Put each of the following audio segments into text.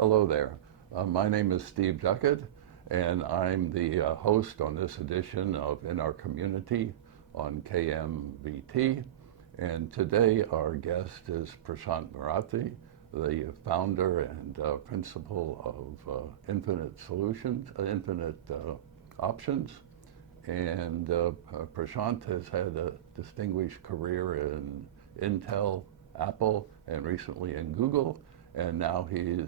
Hello there. My name is Steve Duckett, and I'm the host on this edition of In Our Community on KMVT. And today our guest is Prashant Marathay, the founder and principal of Infinite Options. And Prashant has had a distinguished career in Intel, Apple, and recently in Google. And now he's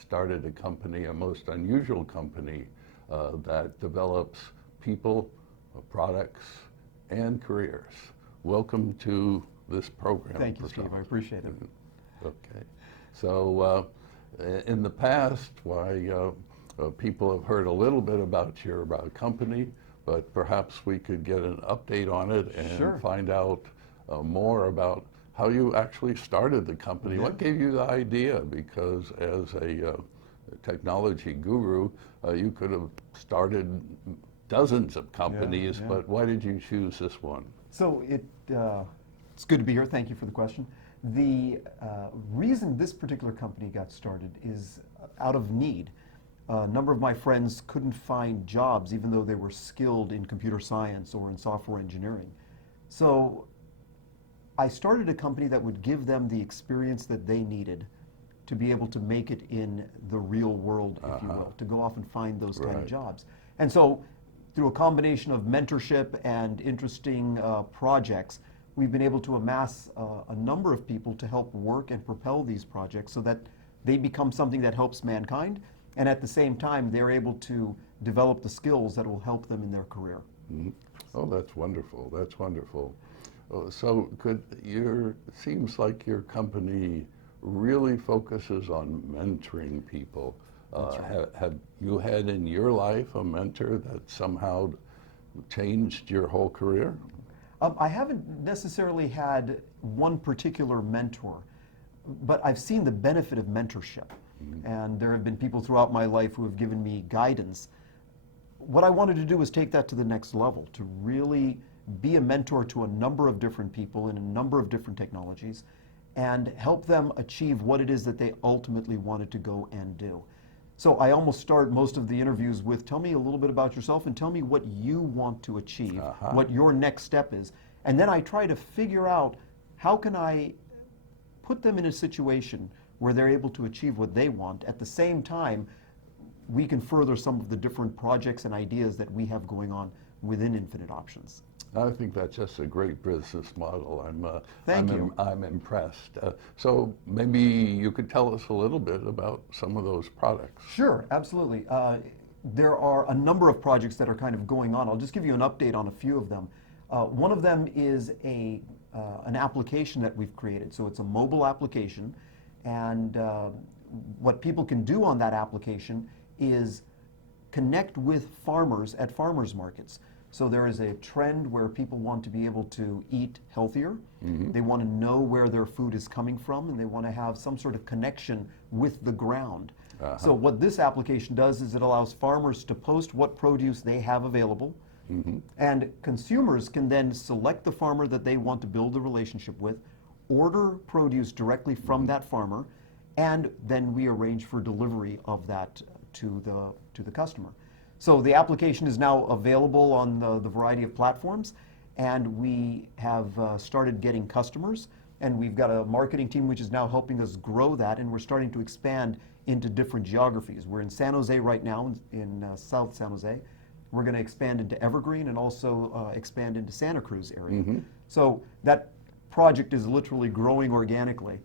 started a company, a most unusual company, that develops people, products, and careers. Welcome to this program. Thank you, Steve. I appreciate it. Okay. So in the past, people have heard a little bit about your company, but perhaps we could get an update on it and find out more about how you actually started the company. What gave you the idea? Because as a technology guru, you could have started dozens of companies, but why did you choose this one? So it's good to be here. Thank you for the question. The reason this particular company got started is out of need. A number of my friends couldn't find jobs even though they were skilled in computer science or in software engineering. So I started a company that would give them the experience that they needed to be able to make it in the real world, if you will, to go off and find those kind of jobs. And so through a combination of mentorship and interesting projects, we've been able to amass a number of people to help work and propel these projects so that they become something that helps mankind, and at the same time they're able to develop the skills that will help them in their career. Mm-hmm. Oh, that's wonderful. That's wonderful. So seems like your company really focuses on mentoring people. Have you had in your life a mentor that somehow changed your whole career? I haven't necessarily had one particular mentor, but I've seen the benefit of mentorship. And there have been people throughout my life who have given me guidance. What I wanted to do was take that to the next level, to really be a mentor to a number of different people in a number of different technologies and help them achieve what it is that they ultimately wanted to go and do. So I almost start most of the interviews with, tell me a little bit about yourself and tell me what you want to achieve, what your next step is. And then I try to figure out how can I put them in a situation where they're able to achieve what they want. At the same time, we can further some of the different projects and ideas that we have going on within Infinite Options. I think that's just a great business model. I'm impressed. So maybe you could tell us a little bit about some of those products. Sure, absolutely. There are a number of projects that are kind of going on. I'll just give you an update on a few of them. One of them is an application that we've created. So it's a mobile application, and what people can do on that application is connect with farmers at farmers markets. So there is a trend where people want to be able to eat healthier. They want to know where their food is coming from, and they want to have some sort of connection with the ground. So what this application does is it allows farmers to post what produce they have available, and consumers can then select the farmer that they want to build a relationship with, order produce directly from that farmer, and then we arrange for delivery of that to the customer. So the application is now available on the variety of platforms, and we have started getting customers, and we've got a marketing team which is now helping us grow that, and we're starting to expand into different geographies. We're in San Jose right now, in South San Jose. We're going to expand into Evergreen and also expand into Santa Cruz area. So that project is literally growing organically.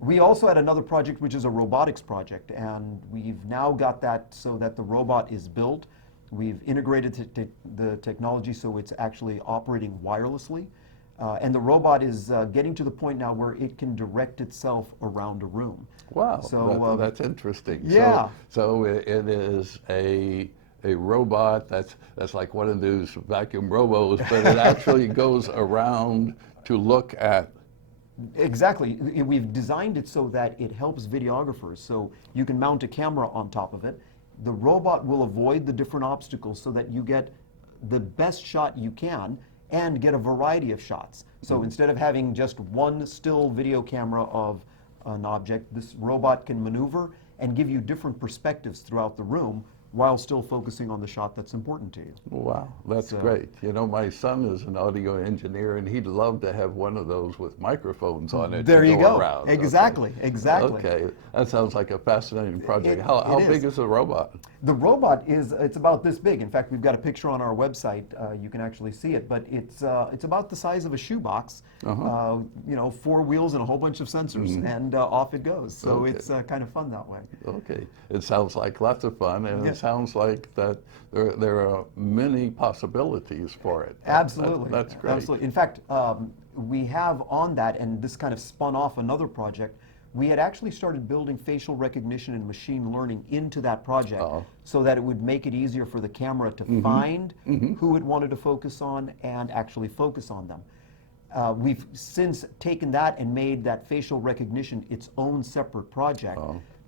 We also had another project which is a robotics project, and we've now got that so that the robot is built. We've integrated the technology so it's actually operating wirelessly, and the robot is getting to the point now where it can direct itself around a room. Wow, so that's interesting. Yeah. So it is a robot that's like one of those vacuum robos, but it actually goes around to look at. Exactly. We've designed it so that it helps videographers. So you can mount a camera on top of it. The robot will avoid the different obstacles so that you get the best shot you can and get a variety of shots. So instead of having just one still video camera of an object, this robot can maneuver and give you different perspectives throughout the room while still focusing on the shot that's important to you. Wow, that's great. You know, my son is an audio engineer, and he'd love to have one of those with microphones on it There to you go. around. Exactly, exactly. Okay, that sounds like a fascinating project. It How is. big is the robot? The robot it's about this big. In fact, we've got a picture on our website. You can actually see it, but it's about the size of a shoebox. You know, 4 wheels and a whole bunch of sensors, and off it goes. So it's kind of fun that way. Okay, it sounds like lots of fun, and Yeah. it sounds like that there are many possibilities for it. Absolutely. That's great. Absolutely. In fact, we have on that, and this kind of spun off another project. We had actually started building facial recognition and machine learning into that project so that it would make it easier for the camera to find who it wanted to focus on and actually focus on them. We've since taken that and made that facial recognition its own separate project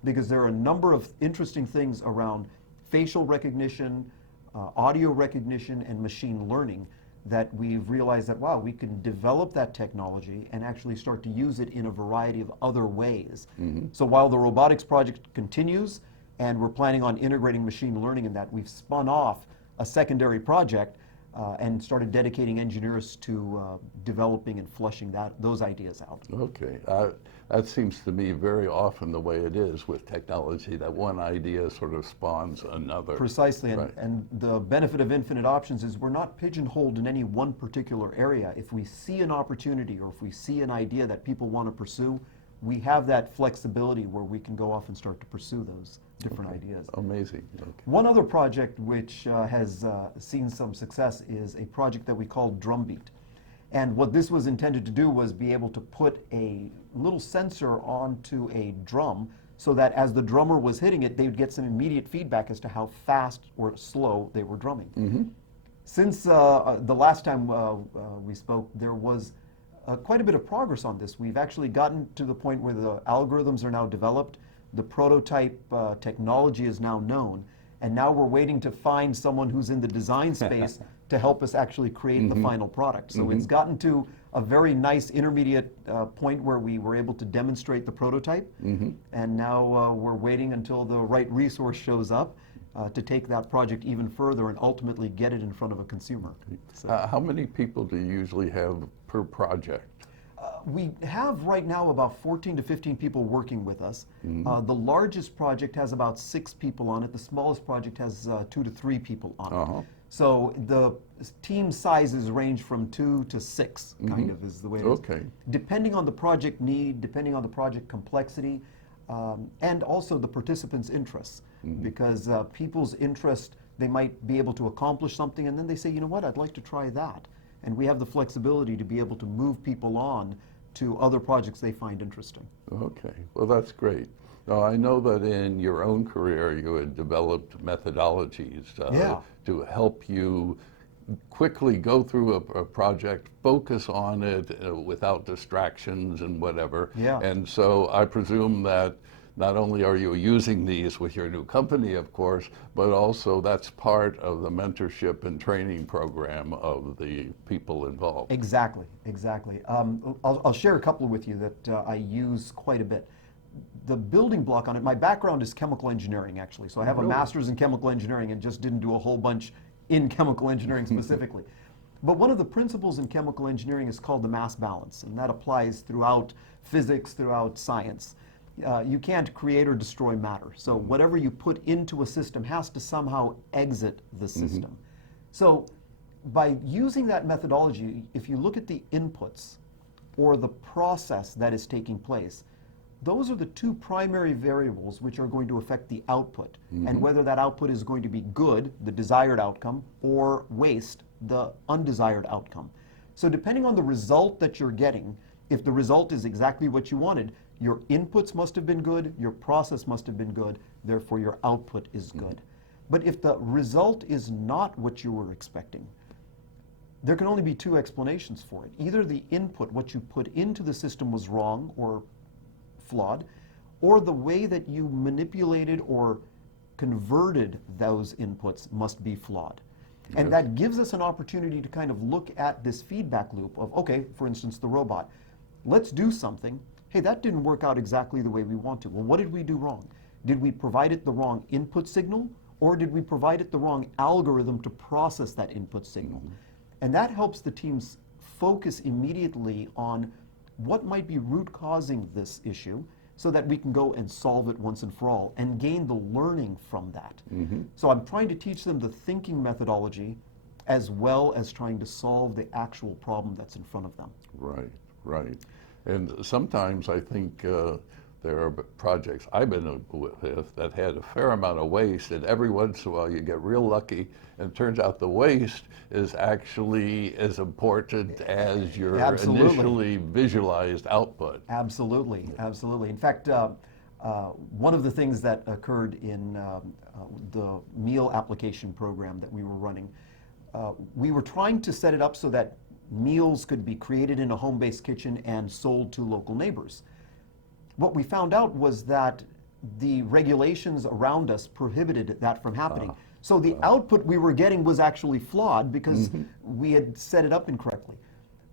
because there are a number of interesting things around facial recognition, audio recognition, and machine learning that we've realized that, wow, we can develop that technology and actually start to use it in a variety of other ways. So while the robotics project continues and we're planning on integrating machine learning in that, we've spun off a secondary project and started dedicating engineers to developing and fleshing those ideas out. Okay, that seems to me very often the way it is with technology, that one idea sort of spawns another. Precisely, Right. and the benefit of infinite options is we're not pigeonholed in any one particular area. If we see an opportunity or if we see an idea that people want to pursue, we have that flexibility where we can go off and start to pursue those different ideas. Amazing. Okay. One other project which has seen some success is a project that we call Drumbeat. And what this was intended to do was be able to put a little sensor onto a drum so that as the drummer was hitting it, they would get some immediate feedback as to how fast or slow they were drumming. Since the last time we spoke, there was quite a bit of progress on this. We've actually gotten to the point where the algorithms are now developed, the prototype technology is now known, and now we're waiting to find someone who's in the design space to help us actually create the final product. So it's gotten to a very nice intermediate point where we were able to demonstrate the prototype, and now we're waiting until the right resource shows up to take that project even further and ultimately get it in front of a consumer. So, How many people do you usually have per project? we have right now about 14 to 15 people working with us. The largest project has about 6 people on it. The smallest project has 2 to 3 people on it. So the team sizes range from 2 to 6, kind of is the way it is. Okay. Depending on the project need, depending on the project complexity, and also the participants' interests. Because people's interest, they might be able to accomplish something and then they say, you know what, I'd like to try that. And we have the flexibility to be able to move people on to other projects they find interesting. Okay, well that's great. Now I know that in your own career you had developed methodologies to help you quickly go through a project, focus on it without distractions and whatever. Yeah. And so I presume that not only are you using these with your new company, of course, but also that's part of the mentorship and training program of the people involved. Exactly, exactly. I'll share a couple with you that I use quite a bit. The building block on it, my background is chemical engineering actually, so I have a master's in chemical engineering and just didn't do a whole bunch in chemical engineering specifically. But one of the principles in chemical engineering is called the mass balance, and that applies throughout physics, throughout science. You can't create or destroy matter. So whatever you put into a system has to somehow exit the system. So by using that methodology, if you look at the inputs or the process that is taking place, those are the 2 primary variables which are going to affect the output. And whether that output is going to be good, the desired outcome, or waste, the undesired outcome. So depending on the result that you're getting, if the result is exactly what you wanted, your inputs must have been good, your process must have been good, therefore your output is good. But if the result is not what you were expecting, there can only be 2 explanations for it. Either the input, what you put into the system, was wrong or flawed, or the way that you manipulated or converted those inputs must be flawed. And that gives us an opportunity to kind of look at this feedback loop of, okay, for instance, the robot. Let's do something. hey, that didn't work out exactly the way we want to. Well, what did we do wrong? Did we provide it the wrong input signal, or did we provide it the wrong algorithm to process that input signal? And that helps the teams focus immediately on what might be root causing this issue, so that we can go and solve it once and for all and gain the learning from that. So I'm trying to teach them the thinking methodology as well as trying to solve the actual problem that's in front of them. Right, right. And sometimes I think there are projects I've been with that had a fair amount of waste, and every once in a while you get real lucky, and it turns out the waste is actually as important as your initially visualized output. Absolutely, absolutely. In fact, one of the things that occurred in the meal application program that we were running, we were trying to set it up so that meals could be created in a home-based kitchen and sold to local neighbors. What we found out was that the regulations around us prohibited that from happening. So the output we were getting was actually flawed because we had set it up incorrectly.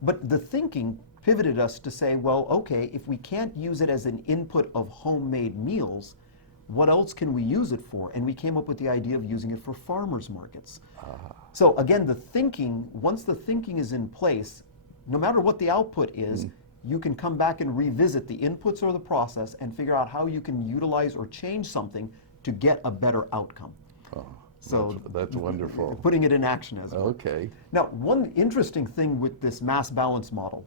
But the thinking pivoted us to say, well, okay, if we can't use it as an input of homemade meals, what else can we use it for? And we came up with the idea of using it for farmers markets. So again, the thinking, once the thinking is in place, no matter what the output is, you can come back and revisit the inputs or the process and figure out how you can utilize or change something to get a better outcome. So that's wonderful. Putting it in action as well. Okay. Now, one interesting thing with this mass balance model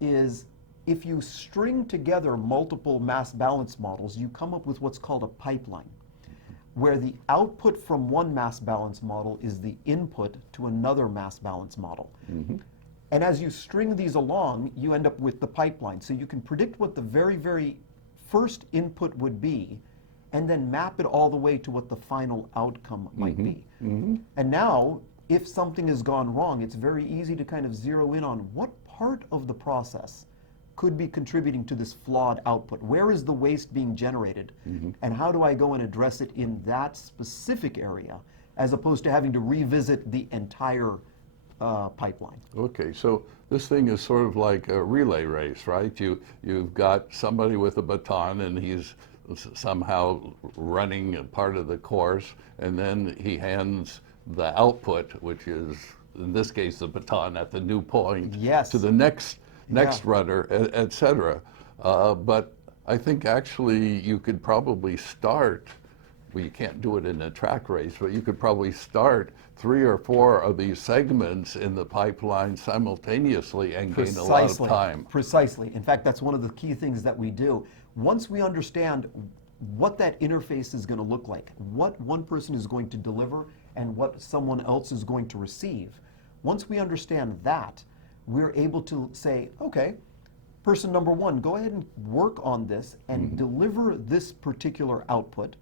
is if you string together multiple mass balance models, you come up with what's called a pipeline, where the output from one mass balance model is the input to another mass balance model. And as you string these along, you end up with the pipeline. So you can predict what the very, very first input would be, and then map it all the way to what the final outcome might be. And now, if something has gone wrong, it's very easy to kind of zero in on what part of the process could be contributing to this flawed output. Where is the waste being generated? And how do I go and address it in that specific area, as opposed to having to revisit the entire pipeline. Okay, so this thing is sort of like a relay race, right? You've got somebody with a baton, and he's somehow running a part of the course, and then he hands the output, which is, in this case, the baton at the new point, to the next runner, et cetera. But I think actually you could probably start, well, you can't do it in a track race, but you could probably start 3 or 4 of these segments in the pipeline simultaneously and gain a lot of time. Precisely. In fact, that's one of the key things that we do. Once we understand what that interface is going to look like, what one person is going to deliver and what someone else is going to receive, once we understand that, we're able to say, okay, person number 1, go ahead and work on this and deliver this particular output.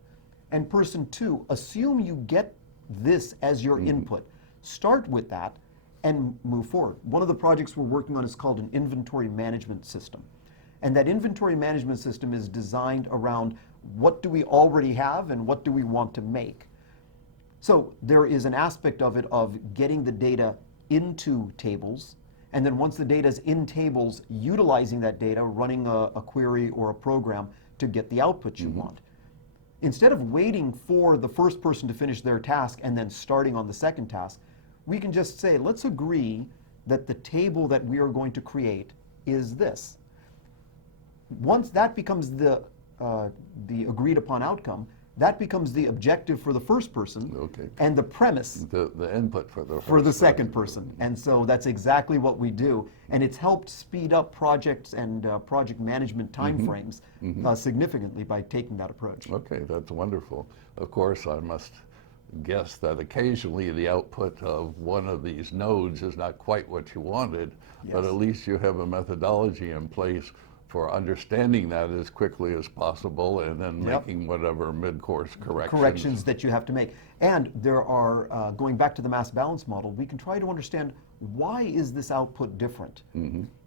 And person 2, assume you get this as your input. Start with that and move forward. One of the projects we're working on is called an inventory management system. And that inventory management system is designed around what do we already have and what do we want to make. So there is an aspect of it of getting the data into tables, and then once the data is in tables, utilizing that data, running a query or a program to get the output you want. Instead of waiting for the first person to finish their task and then starting on the second task, we can just say, let's agree that the table that we are going to create is this. Once that becomes the agreed upon outcome, that becomes the objective for the first person, and the premise the input for the second person. And so that's exactly what we do, and it's helped speed up projects and project management timeframes significantly by taking that approach. Okay, that's wonderful. Of course, I must guess that occasionally the output of one of these nodes is not quite what you wanted, but at least you have a methodology in place for understanding that as quickly as possible, and then making whatever mid-course corrections that you have to make. And there are, going back to the mass balance model, we can try to understand, why is this output different?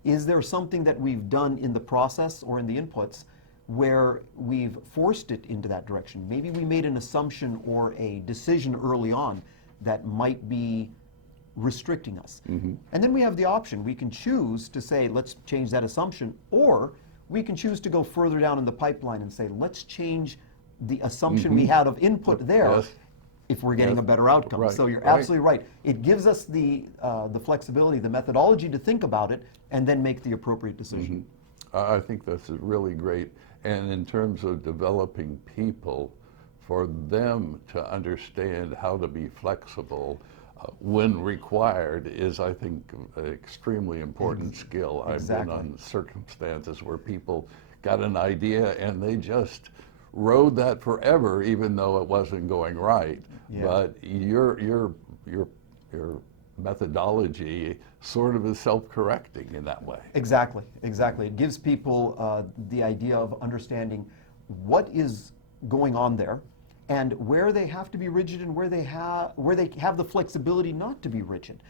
Is there something that we've done in the process or in the inputs where we've forced it into that direction? Maybe we made an assumption or a decision early on that might be restricting us. And then we have the option. We can choose to say, let's change that assumption, or We can choose to go further down in the pipeline and say, let's change the assumption we had of input there Yes. if we're getting a better outcome. Right, So you're right. absolutely right. It gives us the flexibility, the methodology to think about it and then make the appropriate decision. I think that's really great. And in terms of developing people, for them to understand how to be flexible when required is, I think, an extremely important skill. Exactly. I've been on circumstances where people got an idea and they just rode that forever, even though it wasn't going right. Yeah. But your methodology sort of is self-correcting in that way. Exactly, exactly. It gives people the idea of understanding what is going on there and where they have to be rigid and where they have the flexibility not to be rigid.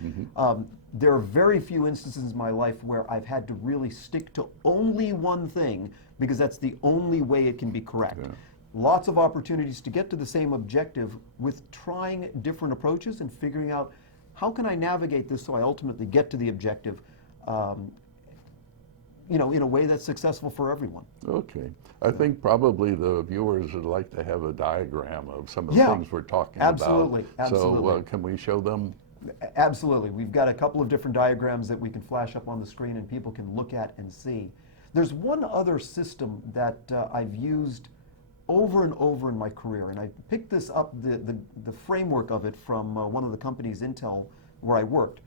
There are very few instances in my life where I've had to really stick to only one thing because that's the only way it can be correct. Yeah. Lots of opportunities to get to the same objective with trying different approaches and figuring out how can I navigate this so I ultimately get to the objective in a way that's successful for everyone. Okay. I think probably the viewers would like to have a diagram of some of the Yeah, things we're talking absolutely, about. So absolutely. can we show them? Absolutely. We've got a couple of different diagrams that we can flash up on the screen and people can look at and see. There's one other system that I've used over and over in my career, and I picked this up, the framework of it from one of the companies, Intel, where I worked.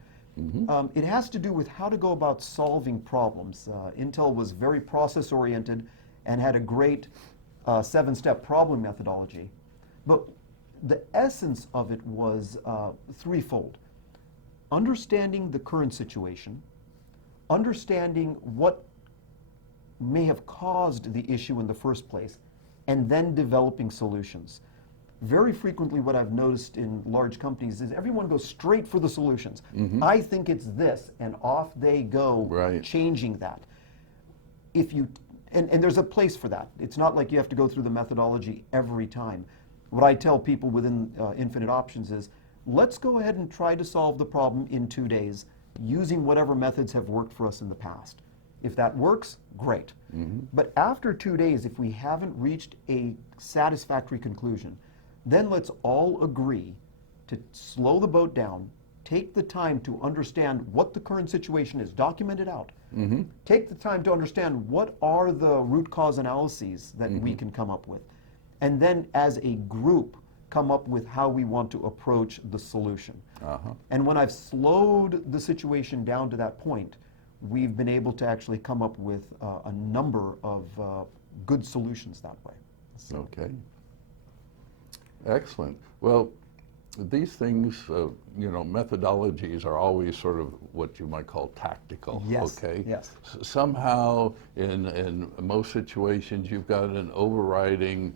It has to do with how to go about solving problems. Intel was very process-oriented and had a great 7-step problem methodology. But the essence of it was threefold. Understanding the current situation, understanding what may have caused the issue in the first place, and then developing solutions. Very frequently what I've noticed in large companies is everyone goes straight for the solutions. I think it's this, and off they go, Right. changing that. And there's a place for that. It's not like you have to go through the methodology every time. What I tell people within Infinite Options is, let's go ahead and try to solve the problem in 2 days using whatever methods have worked for us in the past. If that works, great. But after 2 days, if we haven't reached a satisfactory conclusion, then let's all agree to slow the boat down, take the time to understand what the current situation is, document it out. Take the time to understand what are the root cause analyses that we can come up with. And then as a group, come up with how we want to approach the solution. And when I've slowed the situation down to that point, we've been able to actually come up with a number of good solutions that way. Okay. Excellent. Well, these things, methodologies are always sort of what you might call tactical. Yes, Okay. yes. Somehow, in most situations, you've got an overriding,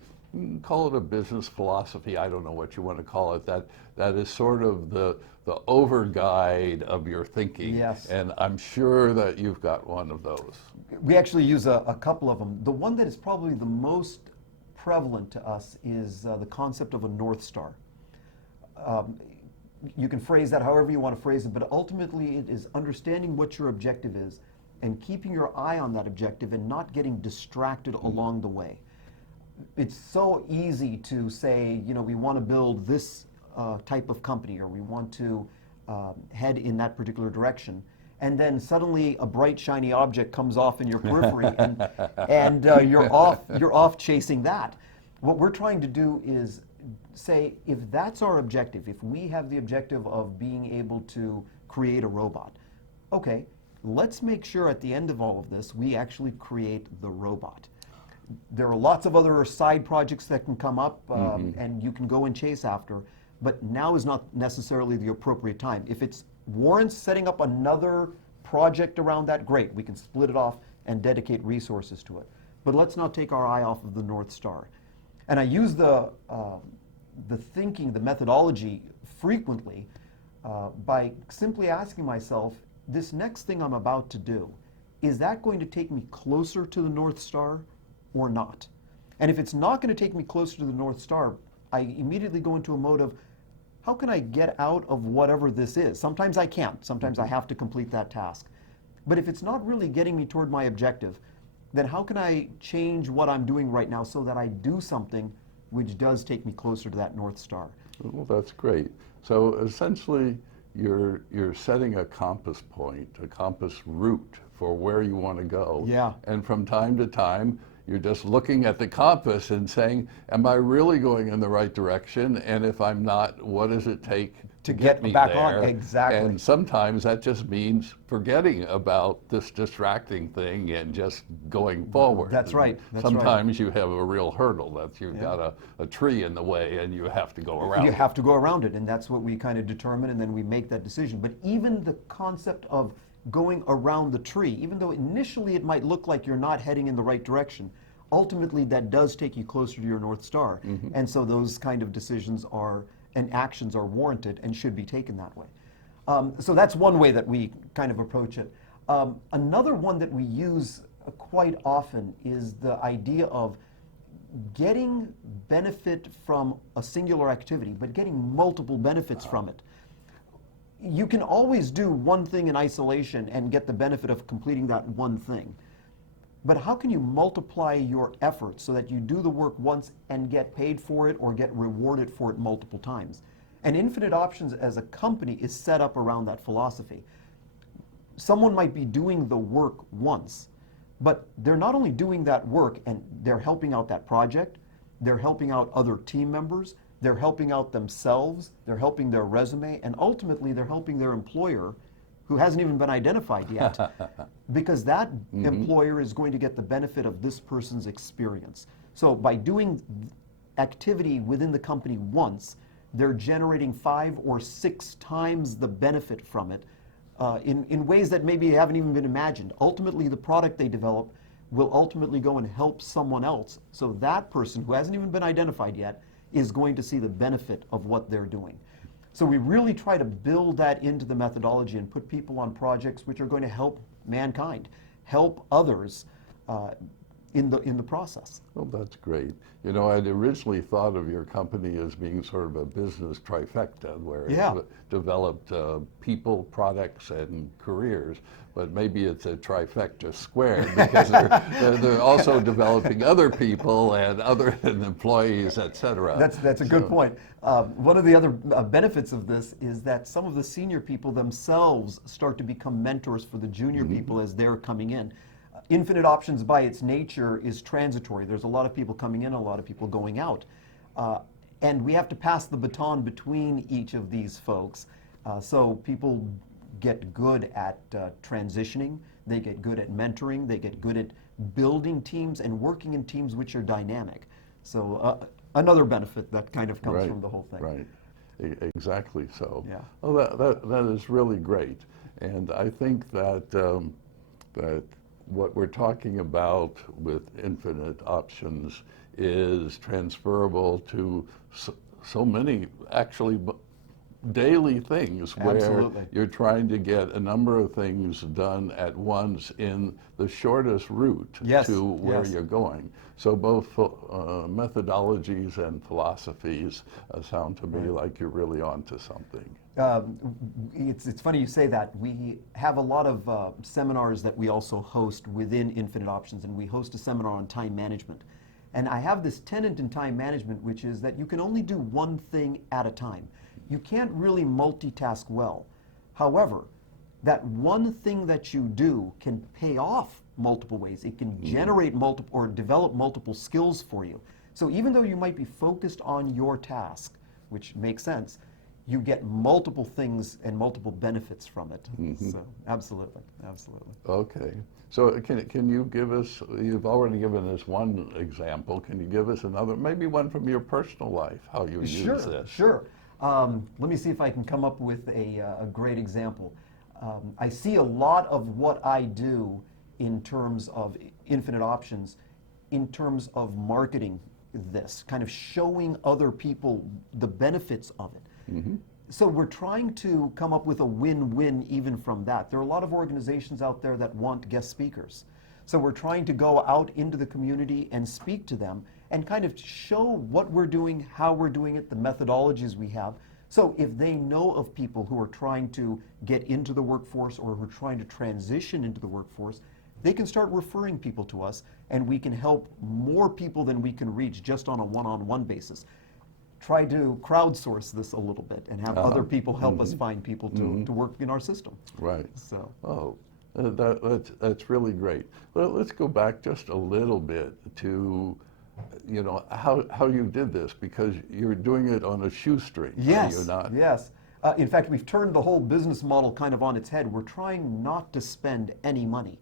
call it a business philosophy. I don't know what you want to call it. That is sort of the overguide of your thinking. Yes. And I'm sure that you've got one of those. We actually use a couple of them. The one that is probably the most prevalent to us is the concept of a North Star. You can phrase that however you want to phrase it, but ultimately it is understanding what your objective is and keeping your eye on that objective and not getting distracted along the way. It's so easy to say, we want to build this type of company, or we want to head in that particular direction. And then suddenly a bright shiny object comes off in your periphery and you're off chasing that. What we're trying to do is say, if that's our objective, if we have the objective of being able to create a robot, okay, let's make sure at the end of all of this, we actually create the robot. There are lots of other side projects that can come up and you can go and chase after, but now is not necessarily the appropriate time. If it warrants setting up another project around that, great, we can split it off and dedicate resources to it. But let's not take our eye off of the North Star. And I use the thinking, the methodology frequently by simply asking myself, this next thing I'm about to do, is that going to take me closer to the North Star or not? And if it's not going to take me closer to the North Star, I immediately go into a mode of, how can I get out of whatever this is? Sometimes I can't. Sometimes I have to complete that task. But if it's not really getting me toward my objective, then how can I change what I'm doing right now so that I do something which does take me closer to that North Star? Well, that's great. So essentially, you're setting a compass point, a compass route for where you want to go. Yeah. And from time to time, you're just looking at the compass and saying, am I really going in the right direction? And if I'm not, what does it take to get me back there? on? Exactly. And sometimes that just means forgetting about this distracting thing and just going forward. That's right. That's right. Sometimes you have a real hurdle that you've got a tree in the way and you have to go around You it. have to go around it, and that's what we kind of determine, and then we make that decision. But even the concept of going around the tree, even though initially it might look like you're not heading in the right direction, ultimately that does take you closer to your North Star. And so those kind of decisions are and actions are warranted and should be taken that way. So that's one way that we kind of approach it. Another one that we use quite often is the idea of getting benefit from a singular activity, but getting multiple benefits from it. You can always do one thing in isolation and get the benefit of completing that one thing. But how can you multiply your efforts so that you do the work once and get paid for it or get rewarded for it multiple times? And Infinite Options as a company is set up around that philosophy. Someone might be doing the work once, but they're not only doing that work and they're helping out that project, they're helping out other team members, they're helping out themselves, they're helping their resume, and ultimately they're helping their employer, who hasn't even been identified yet, because that employer is going to get the benefit of this person's experience. So by doing activity within the company once, they're generating 5 or 6 times the benefit from it in ways that maybe haven't even been imagined. Ultimately, the product they develop will ultimately go and help someone else. So that person, who hasn't even been identified yet, is going to see the benefit of what they're doing. So we really try to build that into the methodology and put people on projects which are going to help mankind, help others in the process. Well, that's great. You know, I'd originally thought of your company as being sort of a business trifecta, where it developed people, products, and careers. But maybe it's a trifecta squared because they're also developing other people and other employees, et cetera. That's a good point. One of the other benefits of this is that some of the senior people themselves start to become mentors for the junior people as they're coming in. Infinite Options by its nature is transitory. There's a lot of people coming in, a lot of people going out. And we have to pass the baton between each of these folks. So people get good at transitioning, they get good at mentoring, they get good at building teams and working in teams which are dynamic. So another benefit that kind of comes from the whole thing. Right, exactly so. Yeah. Well, that is really great. And I think that, that what we're talking about with Infinite Options is transferable to so many actually daily things where you're trying to get a number of things done at once in the shortest route to where you're going. So both methodologies and philosophies sound to me like you're really onto something. It's funny you say that. We have a lot of seminars that we also host within Infinite Options, and we host a seminar on time management. And I have this tenet in time management, which is that you can only do one thing at a time. You can't really multitask well. However, that one thing that you do can pay off multiple ways. It can generate multiple or develop multiple skills for you. So even though you might be focused on your task, which makes sense, you get multiple things and multiple benefits from it. So absolutely, absolutely. Okay. So can you give us, you've already given us one example, can you give us another, maybe one from your personal life, how you use this? Sure. Let me see if I can come up with a great example. I see a lot of what I do in terms of Infinite Options, in terms of marketing this, kind of showing other people the benefits of it. So we're trying to come up with a win-win even from that. There are a lot of organizations out there that want guest speakers. So we're trying to go out into the community and speak to them and kind of show what we're doing, how we're doing it, the methodologies we have. So if they know of people who are trying to get into the workforce or who are trying to transition into the workforce, they can start referring people to us, and we can help more people than we can reach just on a one-on-one basis. Try to crowdsource this a little bit and have other people help us find people to work in our system. Right. So. Oh, that's really great. Well, let's go back just a little bit to, you know, how you did this, because you're doing it on a shoestring. Yes, are you not? yes. In fact, we've turned the whole business model kind of on its head. We're trying not to spend any money.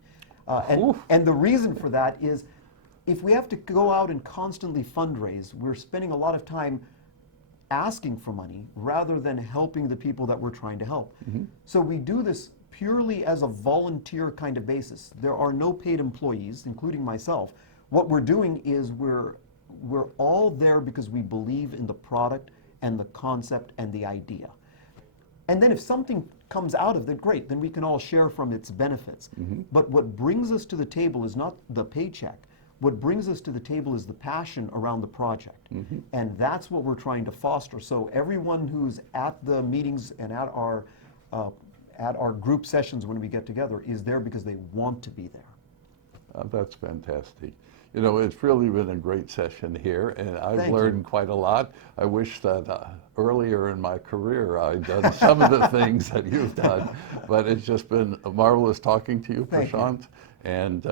And the reason for that is, if we have to go out and constantly fundraise, we're spending a lot of time asking for money rather than helping the people that we're trying to help. So we do this purely as a volunteer kind of basis. There are no paid employees, including myself. What we're doing is we're all there because we believe in the product and the concept and the idea. And then if something comes out of it, great, then we can all share from its benefits. But what brings us to the table is not the paycheck. What brings us to the table is the passion around the project. And that's what we're trying to foster. So everyone who's at the meetings and at our group sessions when we get together is there because they want to be there. That's fantastic. You know, it's really been a great session here, and I've learned quite a lot. I wish that earlier in my career I'd done some of the things that you've done, but it's just been marvelous talking to you, Prashant, and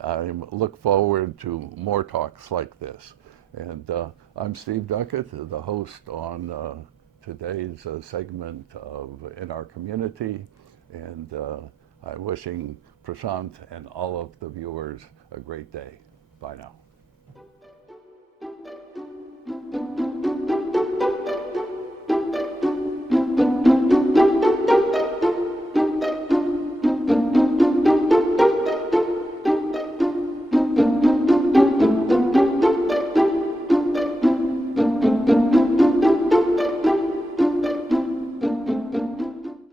I look forward to more talks like this. And I'm Steve Duckett, the host on today's segment of In Our Community, and I'm wishing Prashant and all of the viewers a great day. Bye now.